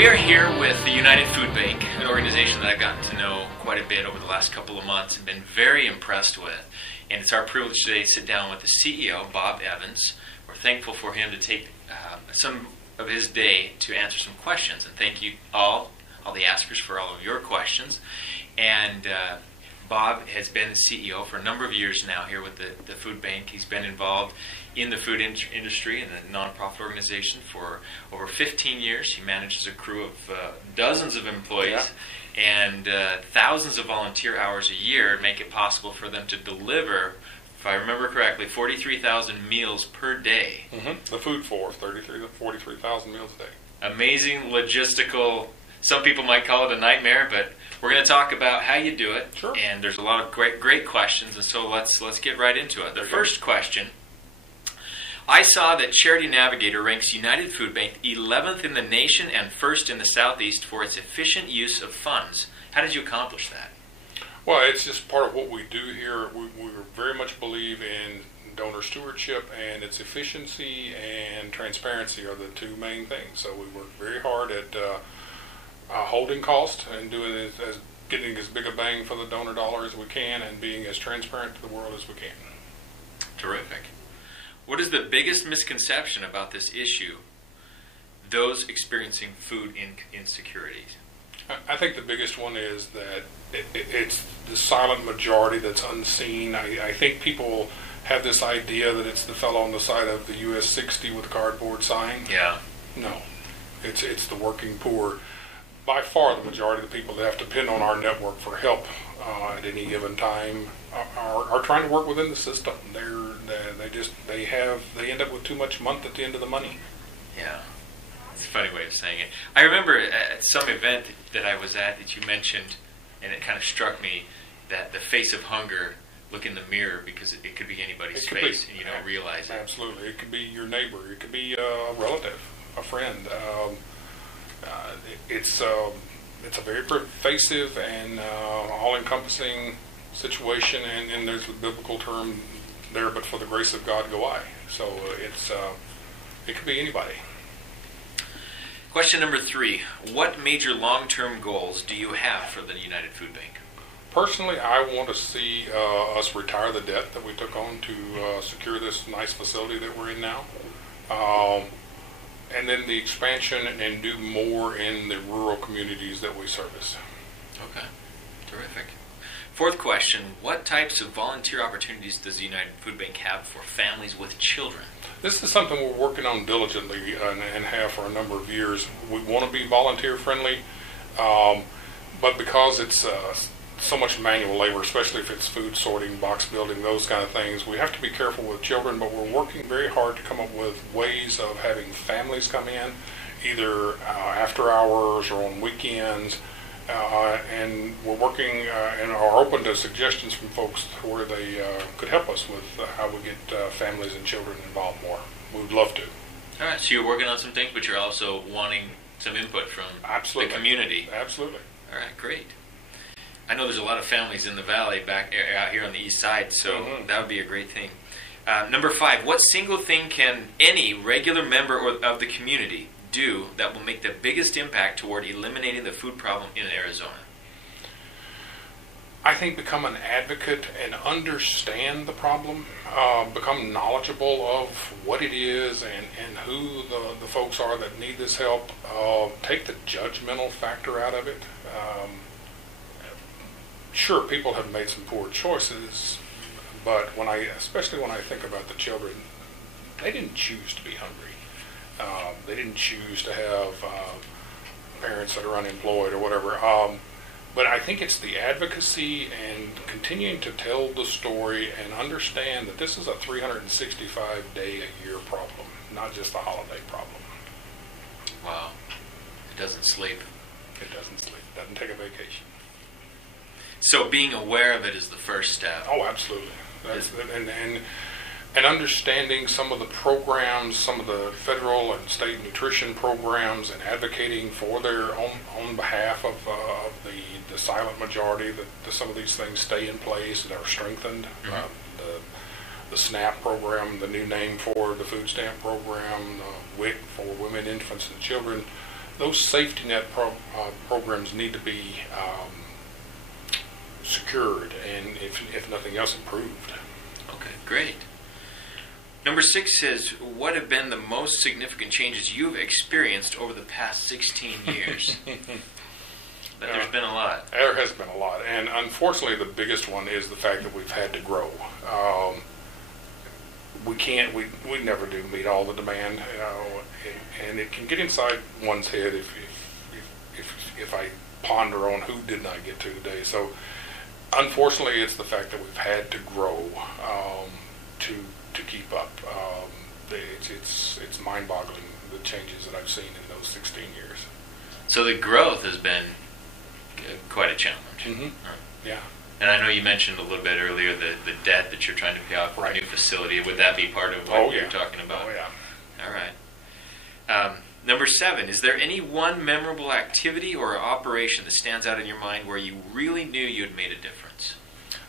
We are here with the United Food Bank, an organization that I've gotten to know quite a bit over the last couple of months and been very impressed with. And it's our privilege today to sit down with the CEO, Bob Evans. We're thankful for him to take some of his day to answer some questions. And thank you all the askers, for all of your questions. And Bob has been the CEO for a number of years now here with the food bank. He's been involved in the food industry and a nonprofit organization for over 15 years. He manages a crew of dozens of employees and thousands of volunteer hours a year to make it possible for them to deliver, if I remember correctly, 43,000 meals per day. The food force, 43,000 meals a day. Amazing logistical. Some people might call it a nightmare, but we're going to talk about how you do it. Sure. And there's a lot of great questions, and so let's get right into it. The first question: I saw that Charity Navigator ranks United Food Bank 11th in the nation and first in the Southeast for its efficient use of funds. How did you accomplish that? Well, it's just part of what we do here. We very much believe in donor stewardship, and its efficiency and transparency are the two main things. So we work very hard at holding cost and doing it as getting as big a bang for the donor dollar as we can, and being as transparent to the world as we can. Terrific. What is the biggest misconception about this issue, those experiencing food insecurities? I think the biggest one is that it's the silent majority that's unseen. I think people have this idea that it's the fellow on the side of the US 60 with the cardboard sign. Yeah. No. It's the working poor. By far the majority of the people that have to depend on our network for help at any given time are trying to work within the system. They end up with too much month at the end of the money. Yeah, it's a funny way of saying it. I remember at some event that I was at that you mentioned, and it kind of struck me that the face of hunger, look in the mirror, because it could be anybody's face and you don't realize it. Absolutely. It could be your neighbor. It could be a relative, a friend. It's a very pervasive and all-encompassing situation, and there's a biblical term there, but for the grace of God go I. So it could be anybody. Question number 3. What major long-term goals do you have for the United Food Bank? Personally, I want to see us retire the debt that we took on to secure this nice facility that we're in now. And then the expansion and do more in the rural communities that we service. Okay, terrific. 4th question: what types of volunteer opportunities does the United Food Bank have for families with children? This is something we're working on diligently and have for a number of years. We want to be volunteer friendly, but because it's so much manual labor, especially if it's food sorting, box building, those kind of things, we have to be careful with children, but we're working very hard to come up with ways of having families come in, either after hours or on weekends, and we're working and are open to suggestions from folks where they could help us with how we get families and children involved more. We would love to. All right, so you're working on some things, but you're also wanting some input from the community. Absolutely. All right, great. I know there's a lot of families in the valley back out here on the east side, so that would be a great thing. Number 5, what single thing can any regular member of the community do that will make the biggest impact toward eliminating the food problem in Arizona? I think become an advocate and understand the problem, become knowledgeable of what it is and who the folks are that need this help, take the judgmental factor out of it. Sure, people have made some poor choices, but especially when I think about the children, they didn't choose to be hungry. They didn't choose to have parents that are unemployed or whatever. But I think it's the advocacy and continuing to tell the story and understand that this is a 365-day-a-year problem, not just a holiday problem. Wow. It doesn't sleep. It doesn't sleep. It doesn't take a vacation. So being aware of it is the first step. Oh, absolutely. And understanding some of the programs, some of the federal and state nutrition programs, and advocating for their on behalf of the silent majority that some of these things stay in place and are strengthened. The SNAP program, the new name for the food stamp program, WIC for women, infants, and children. those safety net programs need to be secured and, if nothing else, improved. Okay, great. Number 6 says, what have been the most significant changes you've experienced over the past 16 years? There's been a lot. There has been a lot. And unfortunately, the biggest one is the fact that we've had to grow. We never do meet all the demand, and it can get inside one's head if I ponder on who didn't I get to today. So unfortunately, it's the fact that we've had to grow to keep up. It's mind-boggling, the changes that I've seen in those 16 years. So the growth has been quite a challenge. Mm-hmm. Yeah. And I know you mentioned a little bit earlier the debt that you're trying to pay off for a new facility. Would that be part of what you're talking about? Oh, yeah. All right. Number 7, is there any one memorable activity or operation that stands out in your mind where you really knew you had made a difference?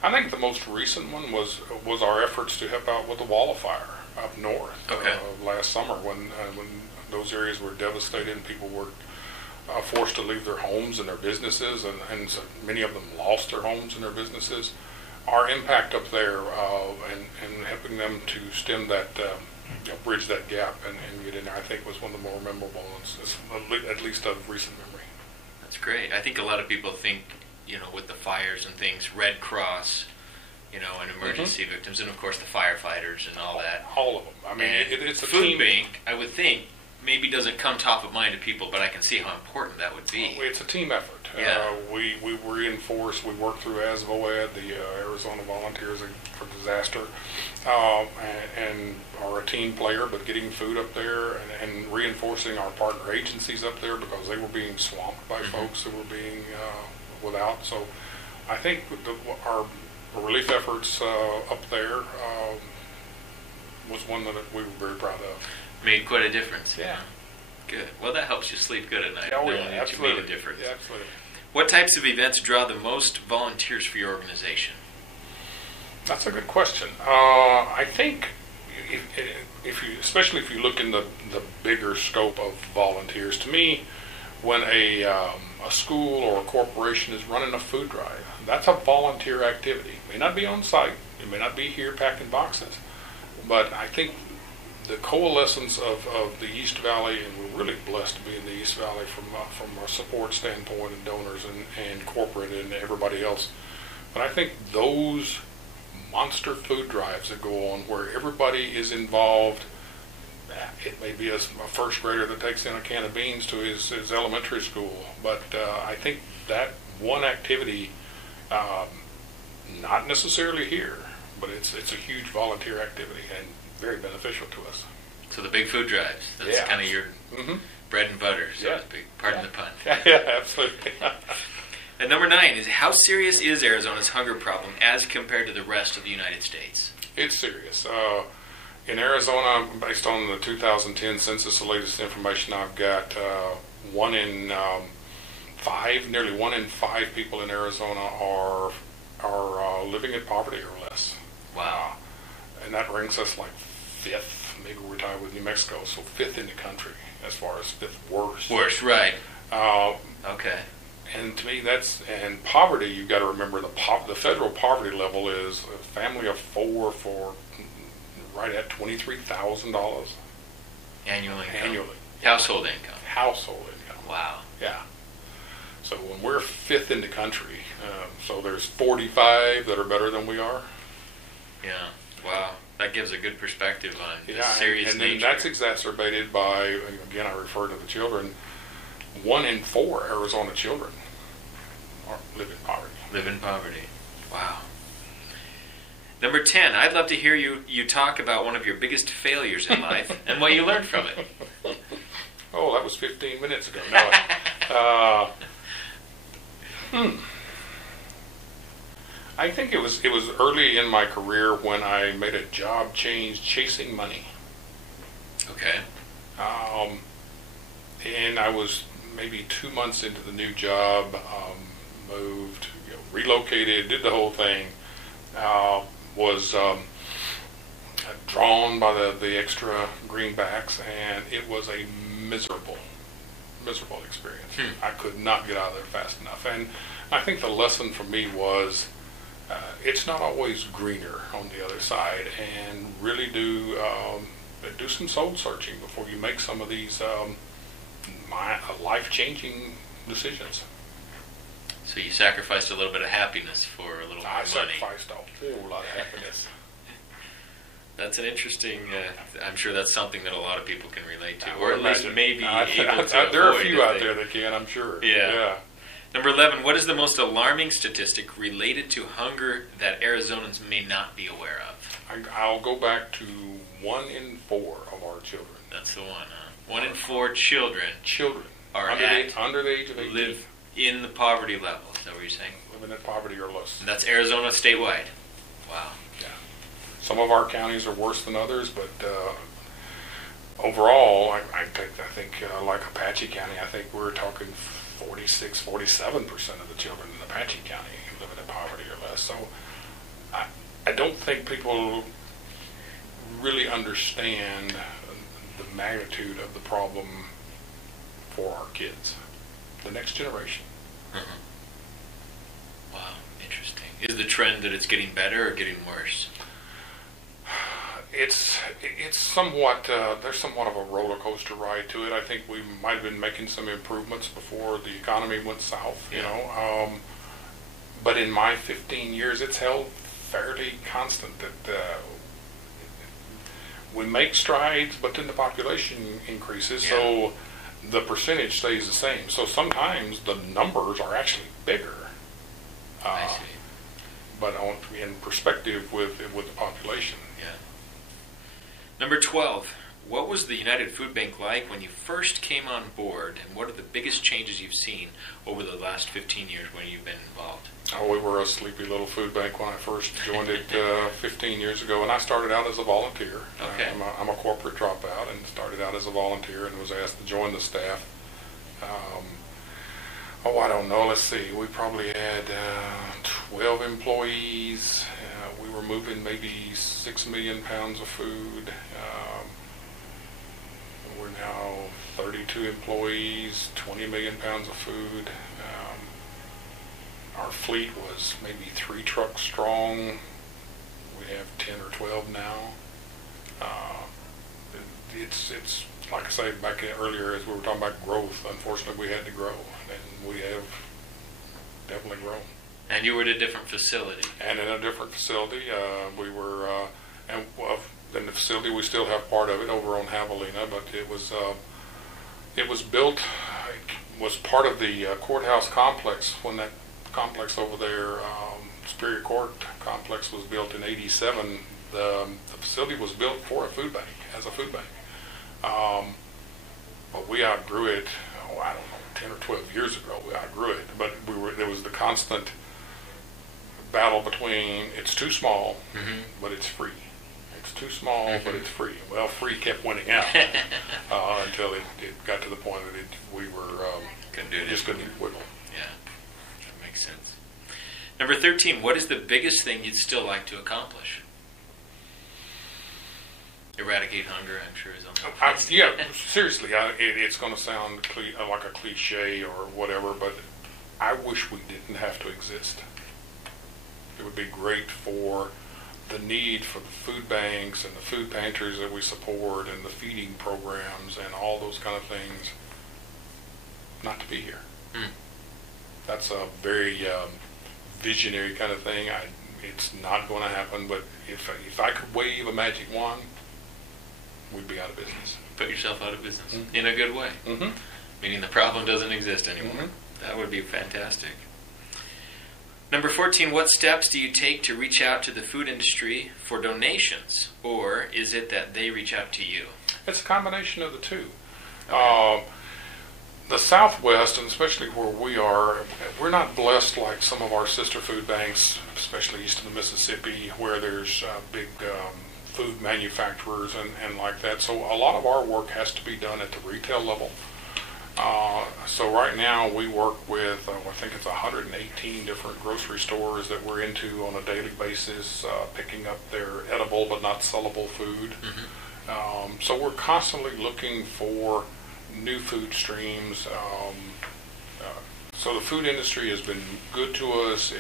I think the most recent one was our efforts to help out with the wall of fire up north. Okay. Last summer when those areas were devastated and people were forced to leave their homes and their businesses, and so many of them lost their homes and their businesses. Our impact up there and helping them to stem that, bridge that gap and get in there, I think was one of the more memorable ones, at least of recent memory. That's great. I think a lot of people think, with the fires and things, Red Cross, and emergency victims, and of course the firefighters and all that. All of them. I mean, it's a food team. bank, I would think, maybe doesn't come top of mind to people, but I can see how important that would be. It's a team effort. Yeah. We reinforce, we work through ASVOED, the Arizona Volunteers for Disaster, and are a team player, but getting food up there and reinforcing our partner agencies up there because they were being swamped by folks who were being without. So I think our relief efforts up there was one that we were very proud of. Made quite a difference. Yeah. Good. Well, that helps you sleep good at night. Oh, knowing yeah, that absolutely. You made a difference. Yeah, absolutely. What types of events draw the most volunteers for your organization? That's a good question. I think, especially if you look in the bigger scope of volunteers, to me, when a school or a corporation is running a food drive, that's a volunteer activity. It may not be on site. It may not be here packing boxes. But I think the coalescence of the East Valley, and we're really blessed to be in the East Valley from a support standpoint and donors and corporate and everybody else. But I think those monster food drives that go on where everybody is involved, it may be a first grader that takes in a can of beans to his elementary school, but I think that one activity, not necessarily here, but it's a huge volunteer activity and very beneficial to us. So the big food drives, that's kind of your bread and butter, so to speak. Pardon the pun. Yeah, absolutely. And number 9 is, how serious is Arizona's hunger problem as compared to the rest of the United States? It's serious. In Arizona, based on the 2010 census, the latest information I've got, nearly 1 in 5 people in Arizona are living in poverty or less. Wow. And that ranks us like 5th. Maybe we're tied with New Mexico, so 5th in the country as far as 5th worst. Worst, right. Okay. And to me, and poverty, you've got to remember the federal poverty level is a family of 4 for right at $23,000 annual income. Annually. Household income. Household income. Wow. Yeah. So when we're 5th in the country, so there's 45 that are better than we are. Yeah. Wow. That gives a good perspective on the serious serious and nature. then that's exacerbated by, again, I refer to the children, 1 in 4 Arizona children live in poverty. Live in poverty. Wow. Number 10, I'd love to hear you talk about one of your biggest failures in life and what you learned from it. Oh, that was 15 minutes ago. No, I think it was early in my career when I made a job change chasing money. Okay. And I was maybe 2 months into the new job, moved, relocated, did the whole thing. Was drawn by the extra greenbacks, and it was a miserable miserable experience. I could not get out of there fast enough. And I think the lesson for me was it's not always greener on the other side, and really do some soul searching before you make some of these life-changing decisions. So you sacrificed a little bit of happiness for a little more money. I sacrificed a whole lot of happiness. That's an interesting. I'm sure that's something that a lot of people can relate to, I or would at least imagine. maybe able to There are a avoid few if out they- there that can, I'm sure. Yeah. Number 11. What is the most alarming statistic related to hunger that Arizonans may not be aware of? I'll go back to 1 in 4 of our children. That's the one. Huh? 1 in 4 children are under the age of 18. live in the poverty level. Is that what you're saying? Living in poverty or less. And that's Arizona statewide. Wow. Yeah. Some of our counties are worse than others, but overall, I think like Apache County, I think we're talking 47% of the children in Apache County living in poverty or less. So I don't think people really understand the magnitude of the problem for our kids, the next generation. Wow, interesting. Is the trend that it's getting better or getting worse? It's somewhat there's somewhat of a roller coaster ride to it. I think we might have been making some improvements before the economy went south, you know. But in my 15 years, it's held fairly constant. That we make strides, but then the population increases, so the percentage stays the same. So sometimes the numbers are actually bigger. I see. But in perspective with the population. Yeah. Number 12. What was the United Food Bank like when you first came on board, and what are the biggest changes you've seen over the last 15 years when you've been involved? Oh, we were a sleepy little food bank when I first joined it 15 years ago, and I started out as a volunteer. Okay. I'm a corporate dropout and started out as a volunteer and was asked to join the staff. I don't know. Let's see. We probably had 12 employees. We were moving maybe 6 million pounds of food. We're now 32 employees, 20 million pounds of food. Our fleet was maybe 3 trucks strong. We have 10 or 12 now. It's like I say back earlier as we were talking about growth. Unfortunately, we had to grow, and we have definitely grown. And you were at a different facility. And in a different facility, we were, and in the facility we still have part of it over on Javelina, but it was built. It was part of the courthouse complex when that complex over there, Superior Court complex, was built in '87. The facility was built for a food bank, as a food bank. But we outgrew it, I don't know, 10 or 12 years ago. We outgrew it. But there was the constant battle between it's too small, but it's free. It's too small, but it's free. Well, free kept winning out until it got to the point that we were just couldn't wiggle. Yeah, that makes sense. Number 13, what is the biggest thing you'd still like to accomplish? Eradicate hunger, I'm sure, is on the list. Yeah, seriously, it's going to sound like a cliche or whatever, but I wish we didn't have to exist. It would be great for the need for the food banks and the food pantries that we support and the feeding programs and all those kind of things not to be here. That's a very visionary kind of thing. It's not going to happen, but if I could wave a magic wand, we'd be out of business. Put yourself out of business in a good way. Meaning the problem doesn't exist anymore. That would be fantastic. Number 14, what steps do you take to reach out to the food industry for donations, or is it that they reach out to you? It's a combination of the two. Okay. The Southwest, and especially where we are, we're not blessed like some of our sister food banks, especially east of the Mississippi, where there's big food manufacturers and like that. So a lot of our work has to be done at the retail level. So right now we work with, I think it's 118 different grocery stores that we're into on a daily basis, picking up their edible but not sellable food. So we're constantly looking for new food streams. So the food industry has been good to us.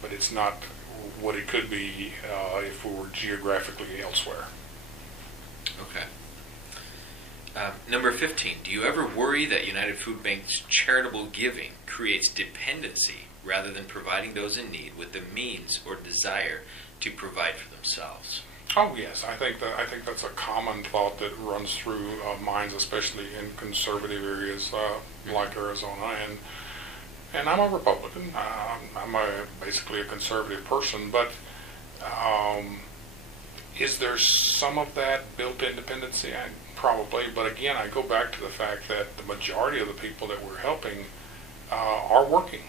But it's not what it could be if we were geographically elsewhere. Okay. Number 15, do you ever worry that United Food Bank's charitable giving creates dependency rather than providing those in need with the means or desire to provide for themselves? Oh yes, I think that's a common thought that runs through minds, especially in conservative areas like Arizona. And I'm a Republican. I'm basically a conservative person, but is there some of that built-in dependency? Probably, but again, I go back to the fact that the majority of the people that we're helping are working,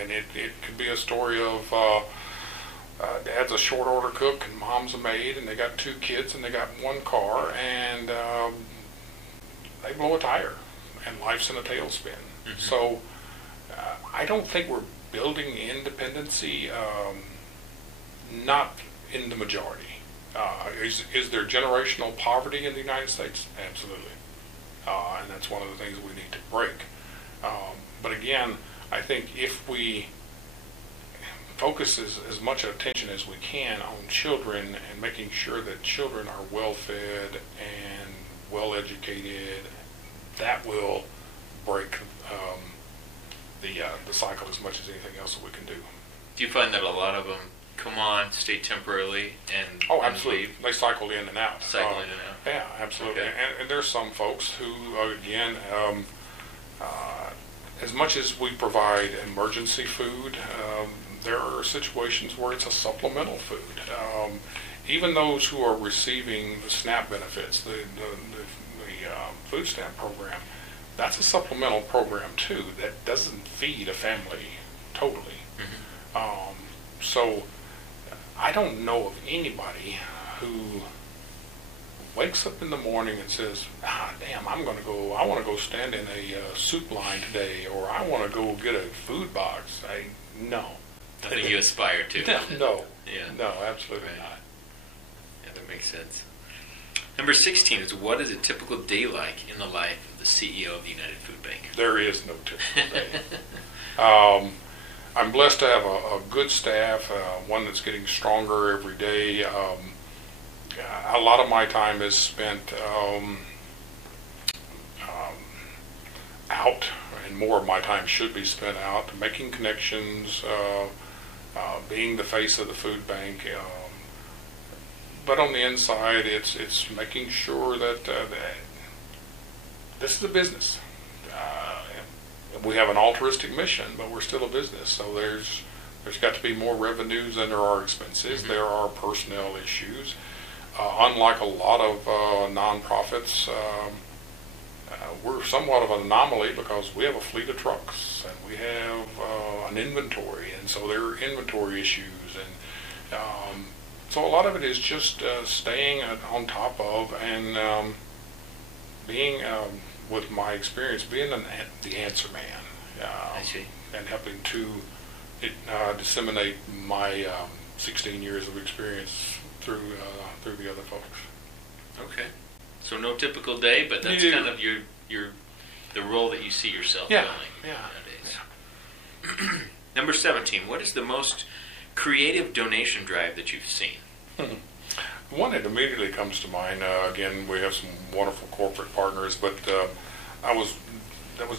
and it could be a story of dad's a short order cook and mom's a maid, and they got 2 kids and they got 1 car, and they blow a tire, and life's in a tailspin. Mm-hmm. So I don't think we're building independency, not in the majority. Is there generational poverty in the United States? Absolutely. And that's one of the things we need to break. But again, I think if we focus as much attention as we can on children and making sure that children are well fed and well educated, that will break the cycle as much as anything else that we can do. Do you find that a lot of them come on, stay temporarily, and absolutely leave? They cycle in and out. Cycle in and out. Yeah, absolutely. Okay. And there's some folks who, again, as much as we provide emergency food, there are situations where it's a supplemental food. Even those who are receiving the SNAP benefits, the food stamp program, that's a supplemental program too. That doesn't feed a family totally. Mm-hmm. So I don't know of anybody who wakes up in the morning and says, damn, I want to go stand in a soup line today, or I want to go get a food box. No. Nothing you aspire to. No. Yeah. No, absolutely Right. not. Yeah, that makes sense. Number 16 is, what is a typical day like in the life of the CEO of the United Food Bank? There is no typical day. I'm blessed to have a good staff, one that's getting stronger every day. A lot of my time is spent out, and more of my time should be spent out, making connections, being the face of the food bank. But on the inside, it's making sure that this is a business. We have an altruistic mission, but we're still a business. So there's got to be more revenues than there are expenses. Mm-hmm. There are personnel issues. Unlike a lot of nonprofits, we're somewhat of an anomaly because we have a fleet of trucks and we have an inventory, and so there are inventory issues, and so a lot of it is just staying on top of and being, with my experience, being the answer man. I see. And helping to disseminate my 16 years of experience through the other folks. Okay. So no typical day, but that's kind of the role that you see yourself filling nowadays. Number 17, what is the most creative donation drive that you've seen? One that immediately comes to mind, again, we have some wonderful corporate partners, but I was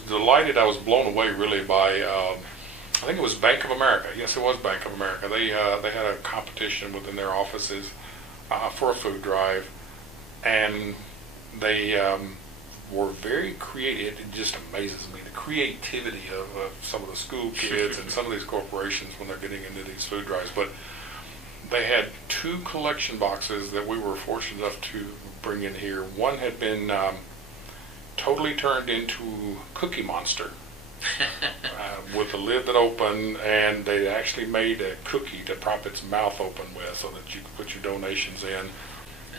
delighted. I was blown away really by, I think it was Bank of America. Yes, it was Bank of America. They had a competition within their offices for a food drive, and they were very creative. It just amazes me, the creativity of some of the school kids and some of these corporations when they're getting into these food drives. But they had 2 collection boxes that we were fortunate enough to bring in here. One had been totally turned into Cookie Monster with the lid that opened, and they actually made a cookie to prop its mouth open with so that you could put your donations in.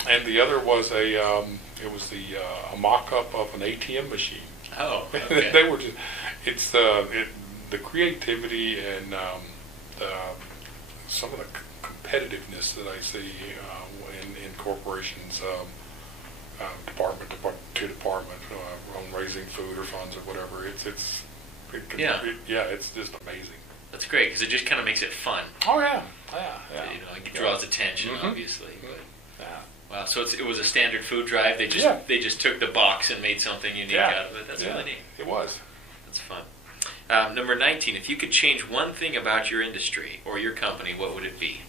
And the other was a mock-up of an ATM machine. Oh, okay. They were just, the creativity and some of the competitiveness that I see in corporations to department on raising food or funds or whatever. It's just amazing. That's great because it just kind of makes it fun. Oh yeah. It draws attention, obviously. Mm-hmm. But wow, so it was a standard food drive. They just took the box and made something unique out of it. That's really neat. It was. That's fun. Number 19. If you could change one thing about your industry or your company, what would it be?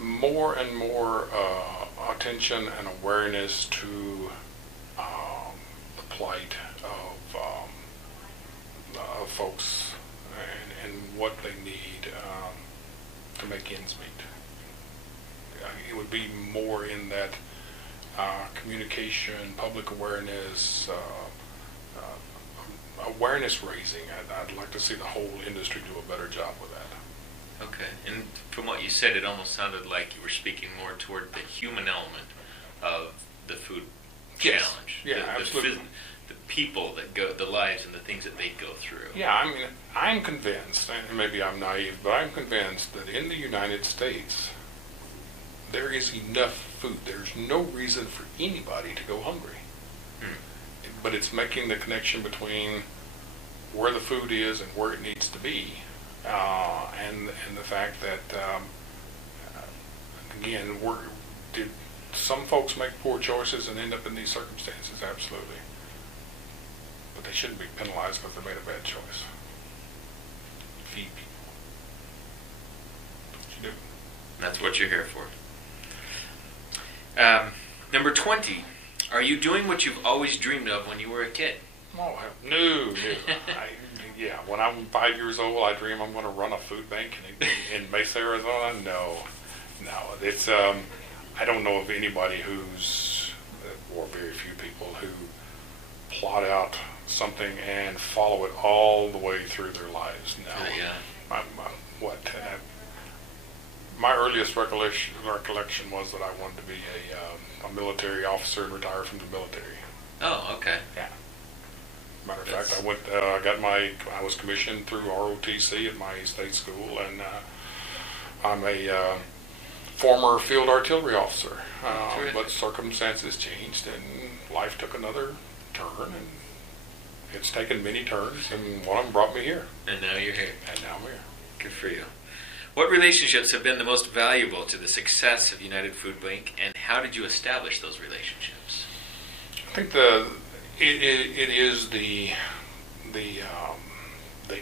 More and more attention and awareness to the plight of folks and what they need to make ends meet. It would be more in that communication, public awareness, awareness raising. I'd like to see the whole industry do a better job with that. Okay, and from what you said, it almost sounded like you were speaking more toward the human element of the food challenge. Yeah, absolutely. The people that go, the lives and the things that they go through. Yeah, I mean, I'm convinced, and maybe I'm naive, but I'm convinced that in the United States, there is enough food. There's no reason for anybody to go hungry. But it's making the connection between where the food is and where it needs to be. And the fact that, again, did some folks make poor choices and end up in these circumstances? Absolutely. But they shouldn't be penalized because they made a bad choice. Feed people. That's what you do. That's what you're here for. Number 20. Are you doing what you've always dreamed of when you were a kid? Oh, no. When I'm 5 years old, I dream I'm going to run a food bank in Mesa, Arizona. No. It's I don't know of anybody or very few people who plot out something and follow it all the way through their lives. No. My earliest recollection was that I wanted to be a military officer and retire from the military. Oh, okay. Yeah. Matter of fact, I was commissioned through ROTC at my state school, and I'm a former field artillery officer. But circumstances changed, and life took another turn, and it's taken many turns, and one of them brought me here. And now you're here. And now I'm here. Good for you. What relationships have been the most valuable to the success of United Food Bank, and how did you establish those relationships? I think it is the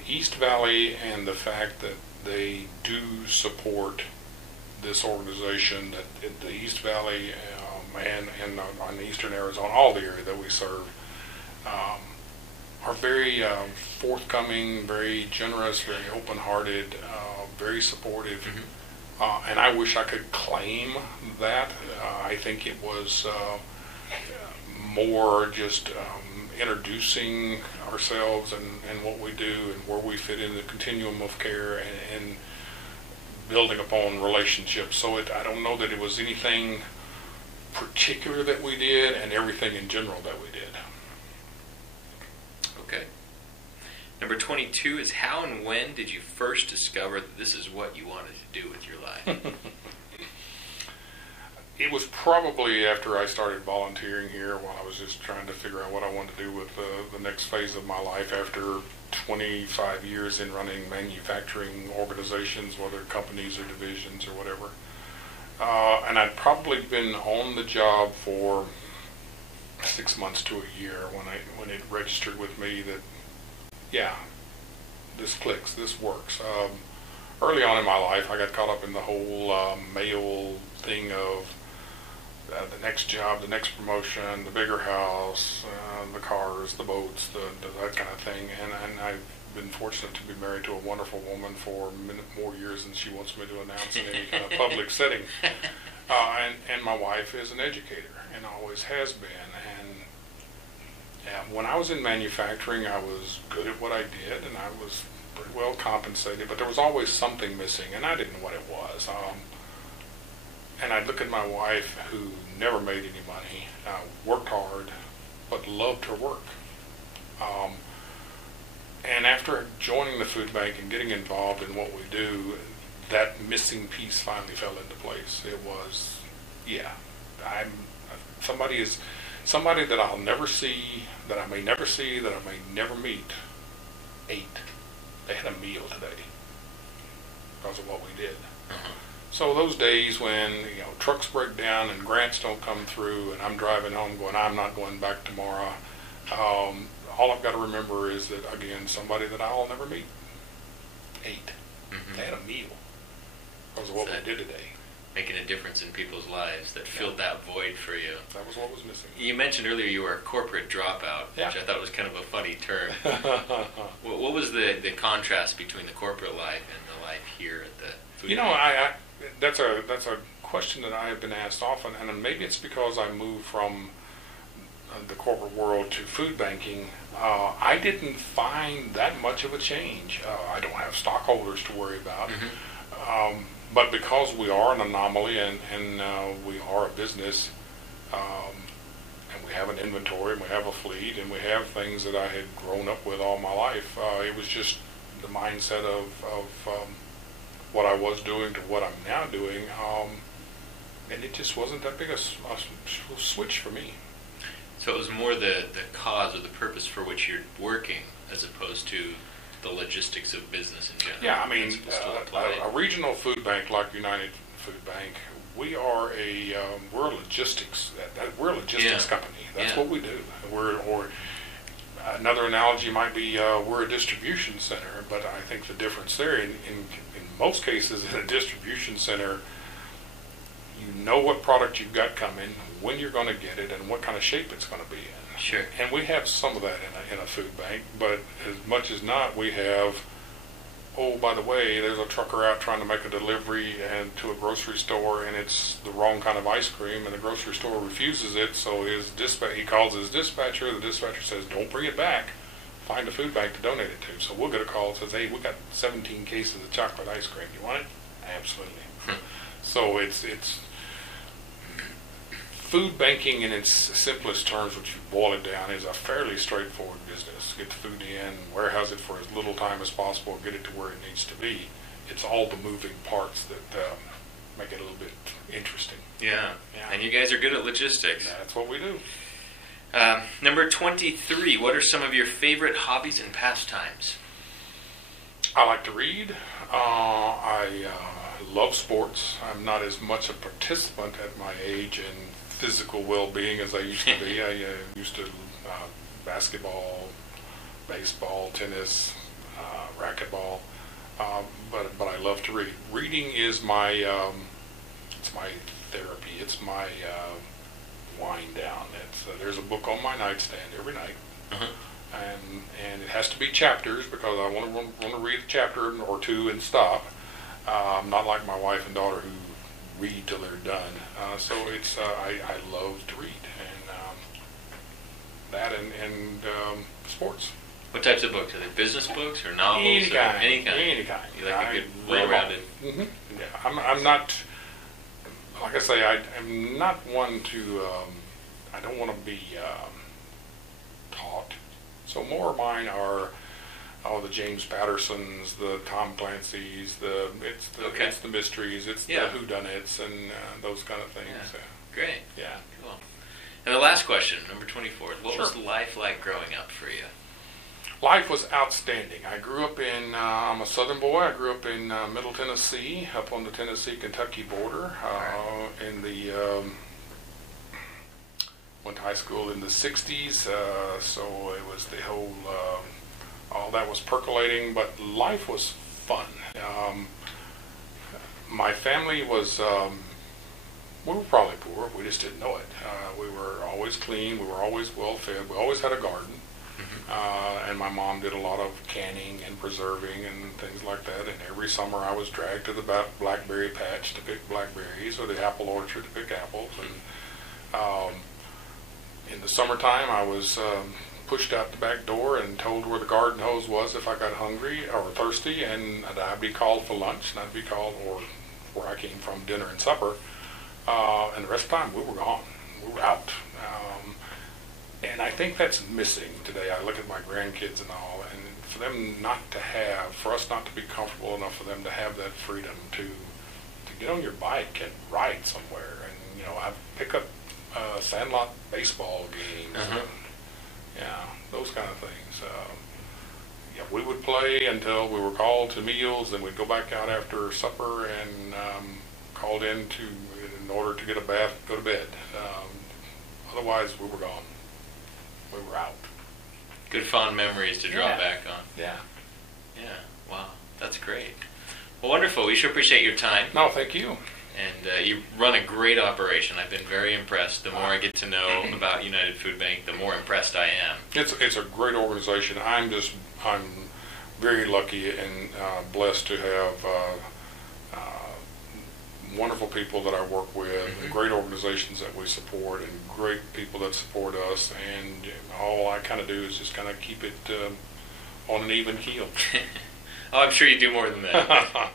East Valley and the fact that they do support this organization, that the East Valley and on eastern Arizona, all the area that we serve, are very forthcoming, very generous, very open-hearted, very supportive. Mm-hmm. And I wish I could claim that. I think it was more just introducing ourselves and what we do and where we fit in the continuum of care and building upon relationships. So I don't know that it was anything particular that we did and everything in general that we did. Okay. Number 22 is how and when did you first discover that this is what you wanted to do with your life? It was probably after I started volunteering here while I was just trying to figure out what I wanted to do with the next phase of my life after 25 years in running manufacturing organizations, whether companies or divisions or whatever. And I'd probably been on the job for 6 months to a year when it registered with me that, yeah, this clicks, this works. Early on in my life, I got caught up in the whole male thing of the next job, the next promotion, the bigger house, the cars, the boats, that kind of thing. And I've been fortunate to be married to a wonderful woman for more years than she wants me to announce in any kind of public setting. And my wife is an educator and always has been. And when I was in manufacturing, I was good at what I did and I was pretty well compensated, but there was always something missing, and I didn't know what it was. And I'd look at my wife, who never made any money, worked hard, but loved her work. And after joining the food bank and getting involved in what we do, that missing piece finally fell into place. It was, yeah, I'm somebody that I'll never see, that I may never see, that I may never meet. Ate. They had a meal today because of what we did. So those days when trucks break down and grants don't come through, and I'm driving home going, I'm not going back tomorrow. All I've got to remember is that, again, somebody that I'll never meet ate. They had a meal because of what we did today. Making a difference in people's lives that filled that void for you. That was what was missing. You mentioned earlier you were a corporate dropout, which I thought was kind of a funny term. What was the contrast between the corporate life and the life here at the food bank? That's a question that I have been asked often, and maybe it's because I moved from the corporate world to food banking. I didn't find that much of a change. I don't have stockholders to worry about. But because we are an anomaly and we are a business, and we have an inventory and we have a fleet and we have things that I had grown up with all my life, it was just the mindset of what I was doing to what I'm now doing, and it just wasn't that big a switch for me. So it was more the cause or the purpose for which you're working as opposed to the logistics of business in general. Yeah, I mean, a regional food bank like United Food Bank, we're a logistics company. That's what we do. Or another analogy might be we're a distribution center, but I think the difference there, in most cases, in a distribution center, you know what product you've got coming, when you're going to get it, and what kind of shape it's going to be in. Sure. And we have some of that in a food bank, but as much as not, we have, oh, by the way, there's a trucker out trying to make a delivery and to a grocery store, and it's the wrong kind of ice cream, and the grocery store refuses it, so he calls his dispatcher. The dispatcher says, don't bring it back. Find a food bank to donate it to. So we'll get a call that says, hey, we got 17 cases of chocolate ice cream. You want it? Absolutely. So it's food banking in its simplest terms, which you boil it down, is a fairly straightforward business. Get the food in, warehouse it for as little time as possible, get it to where it needs to be. It's all the moving parts that make it a little bit interesting. Yeah. And you guys are good at logistics. That's what we do. Number 23, what are some of your favorite hobbies and pastimes? I like to read. I love sports. I'm not as much a participant at my age in physical well-being as I used to be. I used to basketball, baseball, tennis, racquetball, but I love to read. Reading is my it's my therapy. It's my wind down. There's a book on my nightstand every night, and it has to be chapters because I want to read a chapter or two and stop. I'm not like my wife and daughter who read till they're done. So it's I love to read, and that and sports. What types of books? Are they business books or novels? Any kind. Any kind. You like a good, well-rounded. Yeah, I'm not. Like I say, I'm not one to. I don't want to be taught. So more of mine are. The James Pattersons, the Tom Clancy's, it's the mysteries, it's the whodunits, and those kind of things. Yeah. Great. Yeah. Cool. And the last question, number 24. What was life like growing up for you? Life was outstanding. I grew up in, I'm a Southern boy. I grew up in Middle Tennessee, up on the Tennessee-Kentucky border. Went to high school in the 60s, so it was the whole... all that was percolating, but life was fun. My family was, we were probably poor, we just didn't know it. We were always clean, we were always well fed, we always had a garden, and my mom did a lot of canning and preserving and things like that, and every summer I was dragged to the blackberry patch to pick blackberries, or the apple orchard to pick apples, and in the summertime I was... pushed out the back door and told where the garden hose was if I got hungry or thirsty, and I'd be called for lunch, and I'd be called, or where I came from, dinner and supper, and the rest of the time we were gone. We were out. And I think that's missing today. I look at my grandkids and all, and for them not to have, for us not to be comfortable enough for them to have that freedom to get on your bike and ride somewhere, and I pick up sandlot baseball games, and, those kind of things. We would play until we were called to meals, then we'd go back out after supper and called in order to get a bath, go to bed. Otherwise, we were gone. We were out. Good fond memories to draw back on. Yeah. Yeah. Wow. That's great. Well, wonderful. We sure appreciate your time. No, thank you. And you run a great operation. I've been very impressed. The more I get to know about United Food Bank, the more impressed I am. It's a great organization. I'm very lucky and blessed to have wonderful people that I work with, great organizations that we support, and great people that support us. And all I kind of do is just kind of keep it on an even keel. Oh, I'm sure you do more than that.